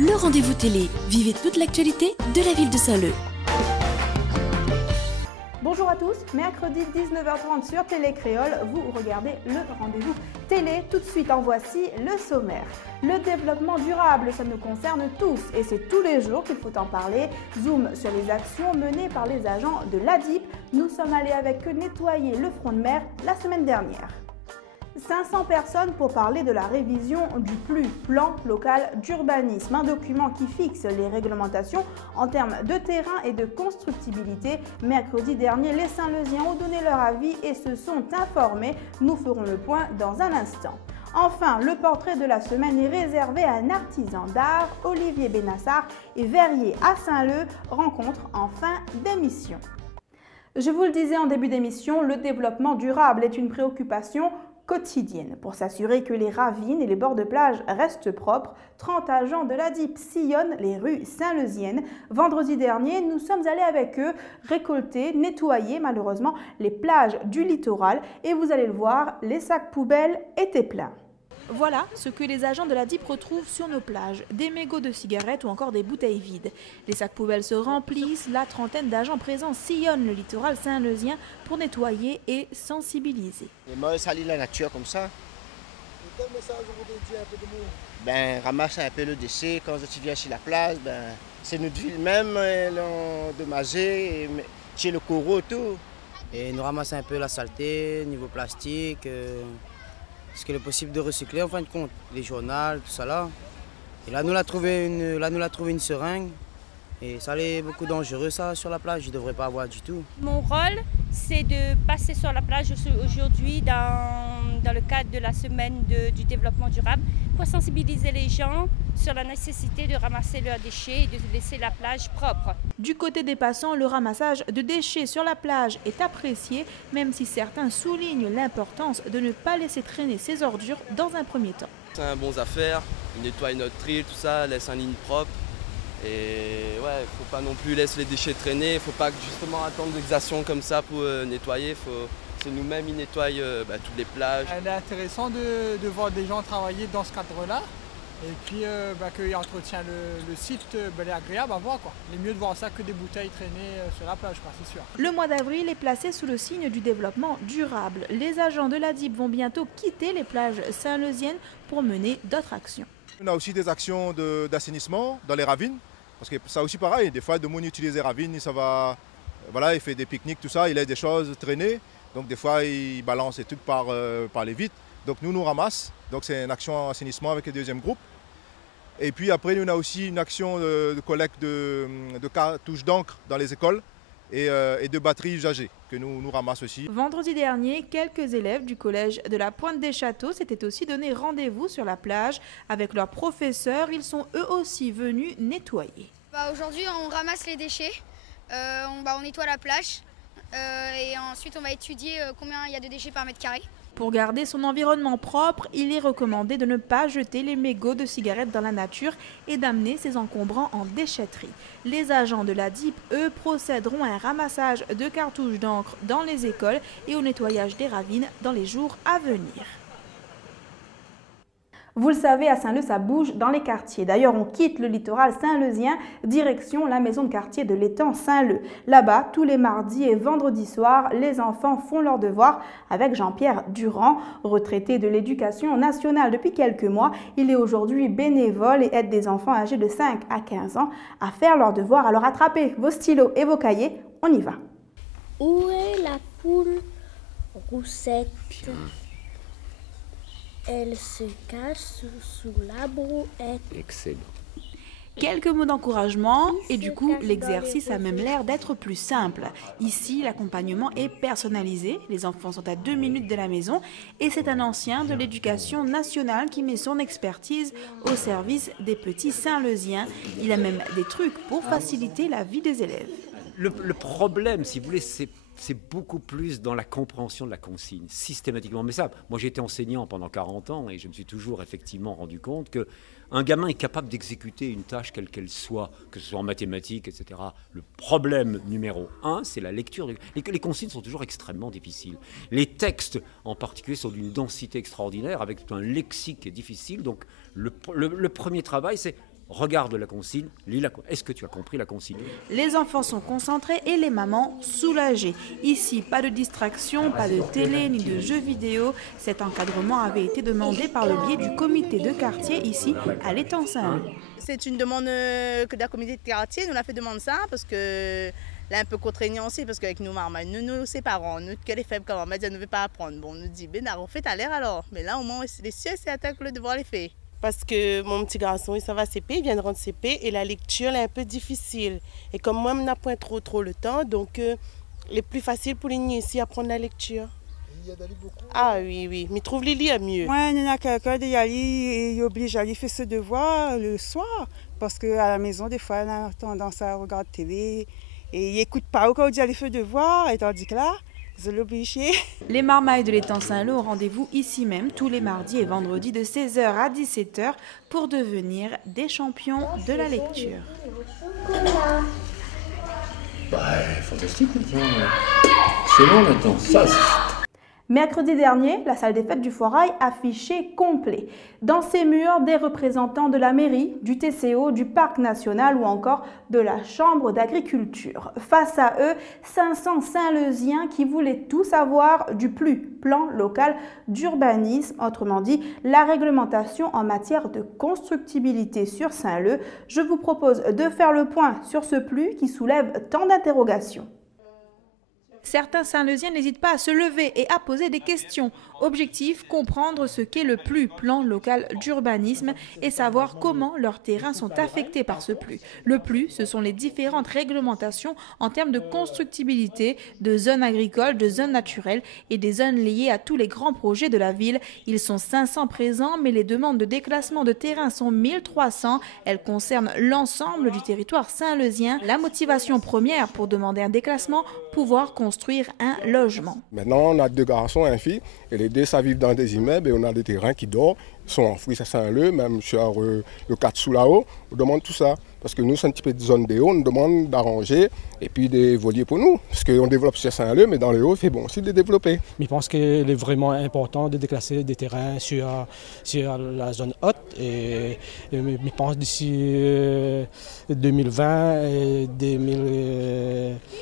le rendez-vous télé. Vivez toute l'actualité de la ville de Saint-Leu. Bonjour à tous, mercredi 19h30 sur Télé Créole, vous regardez le rendez-vous télé. Tout de suite en voici le sommaire. Le développement durable, ça nous concerne tous et c'est tous les jours qu'il faut en parler. Zoom sur les actions menées par les agents de l'ADIP. Nous sommes allés avec eux nettoyer le front de mer la semaine dernière. 500 personnes pour parler de la révision du PLU, plan local d'urbanisme, un document qui fixe les réglementations en termes de terrain et de constructibilité. Mercredi dernier, les Saint-Leusiens ont donné leur avis et se sont informés. Nous ferons le point dans un instant. Enfin, le portrait de la semaine est réservé à un artisan d'art, Olivier Benassar et verrier à Saint-Leu, rencontre en fin d'émission. Je vous le disais en début d'émission, le développement durable est une préoccupation quotidienne. Pour s'assurer que les ravines et les bords de plage restent propres, 30 agents de l'ADIP sillonnent les rues saint-leusiennes. Vendredi dernier, nous sommes allés avec eux récolter, nettoyer malheureusement les plages du littoral et vous allez le voir, les sacs poubelles étaient pleins. Voilà ce que les agents de l'ADIP retrouvent sur nos plages, des mégots de cigarettes ou encore des bouteilles vides. Les sacs poubelles se remplissent, la trentaine d'agents présents sillonnent le littoral saint-leusien pour nettoyer et sensibiliser. Les mauvais salir la nature comme ça. Et quel message vous voulez dire un peu de nous? Ramasser un peu le déchet quand tu viens sur la plage, c'est notre ville même, endommagée, chez le coraux et tout. Et nous ramasser un peu la saleté, niveau plastique. Ce qu'il est possible de recycler en fin de compte, les journaux, tout ça là. Et là, nous l'a trouvé une seringue. Et ça allait beaucoup dangereux ça sur la plage, je ne devrais pas avoir du tout. Mon rôle, c'est de passer sur la plage aujourd'hui dans le cadre de la semaine du développement durable pour sensibiliser les gens sur la nécessité de ramasser leurs déchets et de laisser la plage propre. Du côté des passants, le ramassage de déchets sur la plage est apprécié, même si certains soulignent l'importance de ne pas laisser traîner ces ordures dans un premier temps. C'est un bon affaire, ils nettoient notre île, tout ça, laissent un ligne propre. Et ouais, faut pas non plus laisser les déchets traîner, faut pas justement attendre des actions comme ça pour nettoyer, c'est nous-mêmes qui nettoient toutes les plages. Il est intéressant de voir des gens travailler dans ce cadre-là et puis qu'ils entretiennent le site, il est agréable à voir, quoi. Il est mieux de voir ça que des bouteilles traînées sur la plage, c'est sûr. Le mois d'avril est placé sous le signe du développement durable. Les agents de l'ADIP vont bientôt quitter les plages saint-leusiennes pour mener d'autres actions. On a aussi des actions d'assainissement dans les ravines. Parce que ça aussi pareil, des fois le monde utilise les ravines, ça va, voilà, il fait des pique-niques, tout ça, il laisse des choses traîner. Donc des fois il balance les trucs par les vitres. Donc nous ramasse. Donc c'est une action assainissement avec le deuxième groupe. Et puis après on a aussi une action de collecte de cartouches d'encre dans les écoles et de batteries usagées que nous ramassons aussi. Vendredi dernier, quelques élèves du collège de la Pointe des Châteaux s'étaient aussi donné rendez-vous sur la plage avec leurs professeurs. Ils sont eux aussi venus nettoyer. Aujourd'hui, on ramasse les déchets, on nettoie la plage et ensuite on va étudier combien il y a de déchets par mètre carré. Pour garder son environnement propre, il est recommandé de ne pas jeter les mégots de cigarettes dans la nature et d'amener ces encombrants en déchetterie. Les agents de l'ADIP, eux, procéderont à un ramassage de cartouches d'encre dans les écoles et au nettoyage des ravines dans les jours à venir. Vous le savez, à Saint-Leu, ça bouge dans les quartiers. D'ailleurs, on quitte le littoral saint-leusien, direction la maison de quartier de l'étang Saint-Leu. Là-bas, tous les mardis et vendredis soirs, les enfants font leurs devoirs avec Jean-Pierre Durand, retraité de l'éducation nationale depuis quelques mois. Il est aujourd'hui bénévole et aide des enfants âgés de 5 à 15 ans à faire leurs devoirs. Alors attrapez vos stylos et vos cahiers, on y va. Où est la poule roussette? Elle se cache sous la brouette. Excellent. Quelques mots d'encouragement et du coup, l'exercice a même l'air d'être plus simple. Ici, l'accompagnement est personnalisé. Les enfants sont à 2 minutes de la maison et c'est un ancien de l'éducation nationale qui met son expertise au service des petits Saint-Leusiens. Il a même des trucs pour faciliter la vie des élèves. Le problème, si vous voulez, c'est beaucoup plus dans la compréhension de la consigne, systématiquement. Mais ça, moi j'ai été enseignant pendant 40 ans et je me suis toujours effectivement rendu compte qu'un gamin est capable d'exécuter une tâche quelle qu'elle soit, que ce soit en mathématiques, etc. Le problème numéro 1, c'est la lecture. Les consignes sont toujours extrêmement difficiles. Les textes, en particulier, sont d'une densité extraordinaire, avec tout un lexique qui est difficile. Donc le premier travail, c'est regarde la consigne, lis la. Est-ce que tu as compris la consigne? Les enfants sont concentrés et les mamans soulagées. Ici, pas de distraction, pas de télé ni de jeux vidéo. Cet encadrement avait été demandé par le biais du comité de quartier ici à l'étang Saint-Leu. C'est une demande que d'un comité de quartier nous a fait demander ça parce que là un peu contraignant aussi parce qu'avec nous marmailles, nous ses parents, nous qu'elle est faible comme maman, elle ne veut pas apprendre. Bon, on nous dit ben on fait à l'air alors, mais là au moins les cieux c'est attaque le devoir les faire. Parce que mon petit garçon il s'en va CP, il vient de rentrer CP et la lecture est un peu difficile. Et comme moi on n'a pas trop le temps, donc le plus facile pour les ici apprendre la lecture. Ah oui, mais trouve les lire mieux. Moi, il y a quelqu'un d'y aller, il oblige à aller faire ce devoir le soir. Parce qu'à la maison, des fois, il a tendance à regarder télé. Et il n'écoute pas quand on dit d'aller faire le devoir, et tandis que là, ils l'obligent. Les marmailles de l'étang Saint-Leu ont rendez-vous ici même tous les mardis et vendredis de 16h à 17h pour devenir des champions de la lecture. Fantastique maintenant. C'est bon maintenant, ça Mercredi dernier, la salle des fêtes du Foirail affichait complet. Dans ses murs, des représentants de la mairie, du TCO, du parc national ou encore de la chambre d'agriculture. Face à eux, 500 Saint-Leusiens qui voulaient tout savoir du plan local d'urbanisme, autrement dit la réglementation en matière de constructibilité sur Saint-Leu. Je vous propose de faire le point sur ce PLU qui soulève tant d'interrogations. Certains Saint-Leusiens n'hésitent pas à se lever et à poser des questions. Objectif, comprendre ce qu'est le plan local d'urbanisme et savoir comment leurs terrains sont affectés par ce PLU. Le PLU, ce sont les différentes réglementations en termes de constructibilité, de zones agricoles, de zones naturelles et des zones liées à tous les grands projets de la ville. Ils sont 500 présents, mais les demandes de déclassement de terrain sont 1300. Elles concernent l'ensemble du territoire saint-leusien. La motivation première pour demander un déclassement, pouvoir construire un logement. Maintenant, on a 2 garçons et une fille, et les 2, ça vivent dans des immeubles, et on a des terrains qui dorment, sont enfouis à Saint-Leu, même sur le 4 sous là-haut. On demande tout ça, parce que nous, c'est un petit peu de zone des hauts, on nous demande d'arranger, et puis des voliers pour nous, parce qu'on développe sur Saint-Leu, mais dans les hauts, c'est bon aussi de développer. Je pense qu'il est vraiment important de déclasser des terrains sur la zone haute, et je pense d'ici 2020 et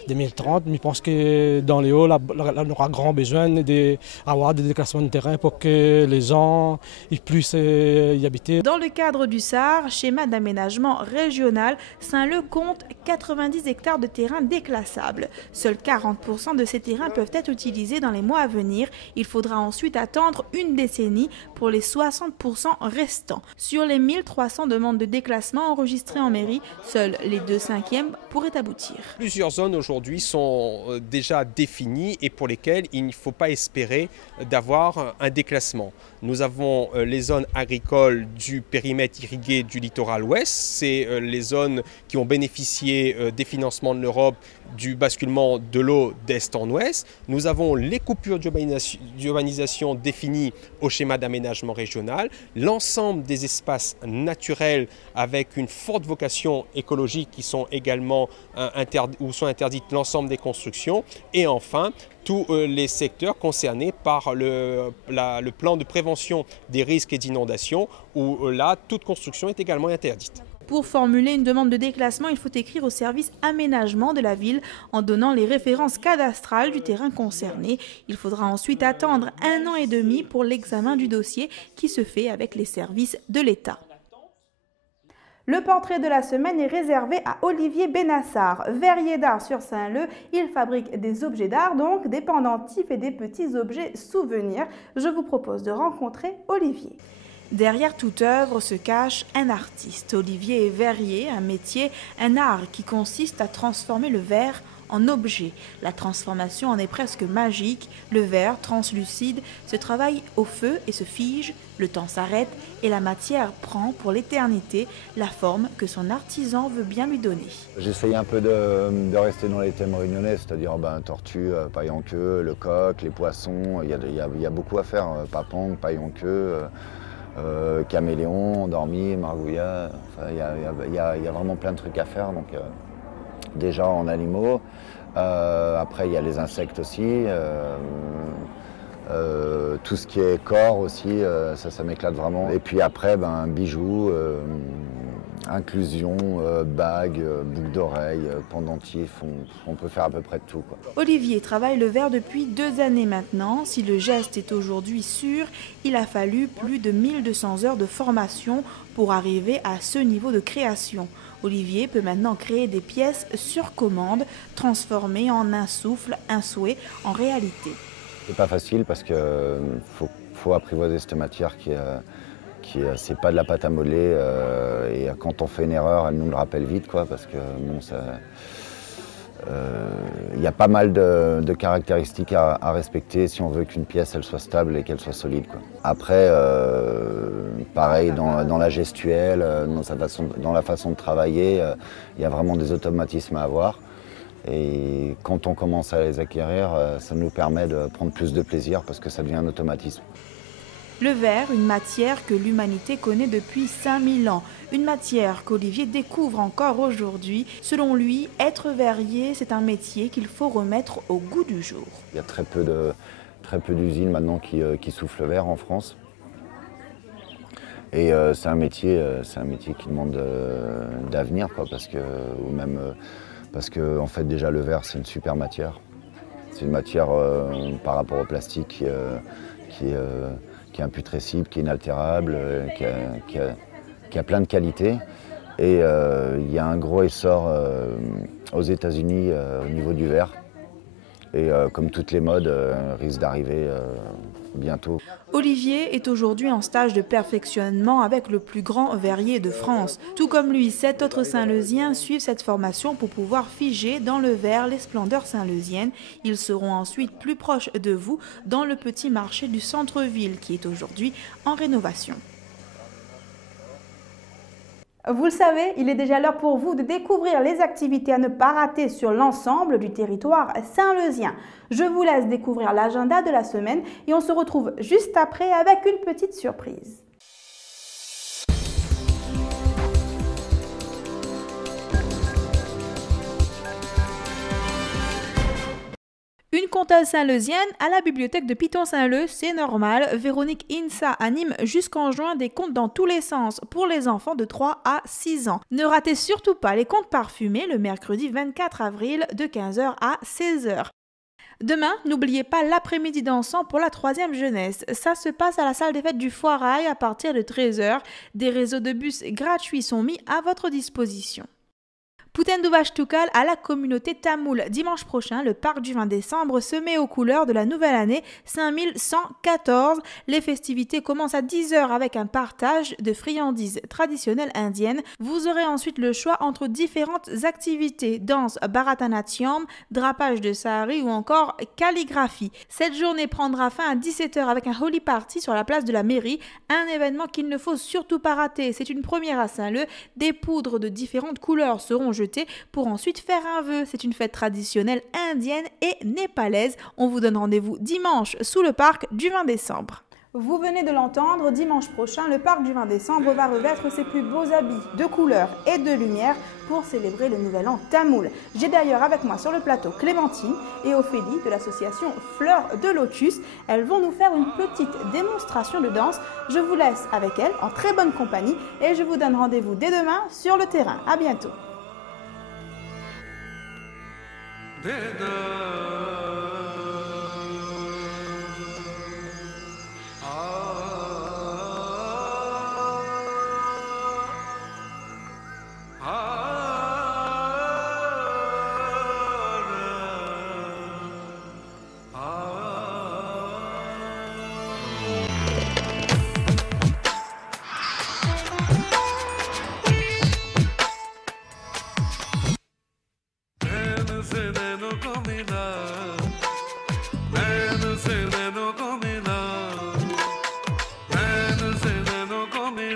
2030, je pense que dans les hauts, là, on aura grand besoin d'avoir des déclassements de terrain pour que les gens puissent y habiter. Dans le cadre du SAR, schéma d'aménagement régional, Saint-Leu compte 90 hectares de terrains déclassables. Seuls 40% de ces terrains peuvent être utilisés dans les mois à venir. Il faudra ensuite attendre une décennie pour les 60% restants. Sur les 1300 demandes de déclassement enregistrées en mairie, seuls les 2/5 pourraient aboutir. Plusieurs zones aujourd'hui sont déjà définies et pour lesquelles il ne faut pas espérer d'avoir un déclassement. Nous avons les zones agricoles du périmètre irrigué du littoral ouest. C'est les zones qui ont bénéficié des financements de l'Europe du basculement de l'eau d'est en ouest. Nous avons les coupures d'urbanisation définies au schéma d'aménagement régional, l'ensemble des espaces naturels avec une forte vocation écologique qui sont également où sont interdites l'ensemble des constructions et enfin tous les secteurs concernés par le plan de prévention des risques et d'inondation où là toute construction est également interdite. Pour formuler une demande de déclassement, il faut écrire au service aménagement de la ville en donnant les références cadastrales du terrain concerné. Il faudra ensuite attendre 1 an et demi pour l'examen du dossier qui se fait avec les services de l'État. Le portrait de la semaine est réservé à Olivier Benassar, verrier d'art sur Saint-Leu. Il fabrique des objets d'art, donc des pendentifs et des petits objets souvenirs. Je vous propose de rencontrer Olivier. Derrière toute œuvre se cache un artiste. Olivier est verrier, un métier, un art qui consiste à transformer le verre en objet. La transformation en est presque magique. Le verre, translucide, se travaille au feu et se fige. Le temps s'arrête et la matière prend pour l'éternité la forme que son artisan veut bien lui donner. J'essaye un peu de rester dans les thèmes réunionnais, c'est-à-dire tortue, paille en queue, le coq, les poissons. Il y a beaucoup à faire, papang, paille en queue. Caméléon, endormi, margouillat, enfin, il y a vraiment plein de trucs à faire, donc déjà en animaux, après il y a les insectes aussi, tout ce qui est corps aussi, ça m'éclate vraiment, et puis après bijoux, inclusion, bagues, boucles d'oreilles, pendentifs, on peut faire à peu près de tout, quoi. Olivier travaille le verre depuis 2 années maintenant. Si le geste est aujourd'hui sûr, il a fallu plus de 1200 heures de formation pour arriver à ce niveau de création. Olivier peut maintenant créer des pièces sur commande, transformées en un souffle, un souhait en réalité. C'est pas facile parce qu'il faut apprivoiser cette matière c'est pas de la pâte à modeler et quand on fait une erreur, elle nous le rappelle vite, quoi, parce que bon, y a pas mal de caractéristiques à respecter si on veut qu'une pièce elle soit stable et qu'elle soit solide, quoi. Après, pareil dans la gestuelle, dans la façon de travailler, il y a vraiment des automatismes à avoir. Et quand on commence à les acquérir, ça nous permet de prendre plus de plaisir parce que ça devient un automatisme. Le verre, une matière que l'humanité connaît depuis 5000 ans. Une matière qu'Olivier découvre encore aujourd'hui. Selon lui, être verrier, c'est un métier qu'il faut remettre au goût du jour. Il y a très peu d'usines maintenant qui soufflent le verre en France. Et c'est un métier qui demande d'avenir, quoi, parce que en fait, déjà, le verre, c'est une super matière. C'est une matière par rapport au plastique qui est imputrescible, qui est inaltérable, qui a plein de qualités. Et il y a un gros essor aux États-Unis au niveau du verre. Et comme toutes les modes, risque d'arriver bientôt. Olivier est aujourd'hui en stage de perfectionnement avec le plus grand verrier de France. Tout comme lui, 7 autres Saint-Leusiens suivent cette formation pour pouvoir figer dans le verre les splendeurs saint-leusiennes. Ils seront ensuite plus proches de vous dans le petit marché du centre-ville qui est aujourd'hui en rénovation. Vous le savez, il est déjà l'heure pour vous de découvrir les activités à ne pas rater sur l'ensemble du territoire saint-leusien. Je vous laisse découvrir l'agenda de la semaine et on se retrouve juste après avec une petite surprise. Une conteuse saint-leusienne à la bibliothèque de Piton-Saint-Leu, c'est normal. Véronique Insa anime jusqu'en juin des contes dans tous les sens pour les enfants de 3 à 6 ans. Ne ratez surtout pas les contes parfumés le mercredi 24 avril de 15h à 16h. Demain, n'oubliez pas l'après-midi dansant pour la 3e jeunesse. Ça se passe à la salle des fêtes du Foirail à partir de 13h. Des réseaux de bus gratuits sont mis à votre disposition. Putenduvash Tukal à la communauté tamoul. Dimanche prochain, le parc du 20 décembre se met aux couleurs de la nouvelle année 5114. Les festivités commencent à 10h avec un partage de friandises traditionnelles indiennes. Vous aurez ensuite le choix entre différentes activités, danse Bharatanatyam, drapage de sari ou encore calligraphie. Cette journée prendra fin à 17h avec un holy party sur la place de la mairie, un événement qu'il ne faut surtout pas rater. C'est une première à Saint-Leu. Des poudres de différentes couleurs seront jetées pour ensuite faire un vœu. C'est une fête traditionnelle indienne et népalaise. On vous donne rendez-vous dimanche sous le parc du 20 décembre. Vous venez de l'entendre, dimanche prochain, le parc du 20 décembre va revêtre ses plus beaux habits de couleurs et de lumière pour célébrer le nouvel an tamoul. J'ai d'ailleurs avec moi sur le plateau Clémentine et Ophélie de l'association Fleurs de Lotus. Elles vont nous faire une petite démonstration de danse. Je vous laisse avec elles en très bonne compagnie et je vous donne rendez-vous dès demain sur le terrain. À bientôt.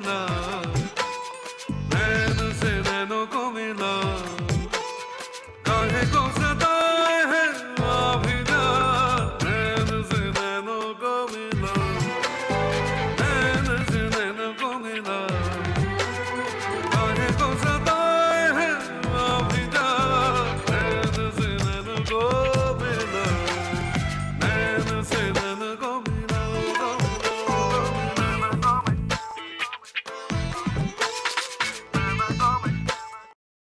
Love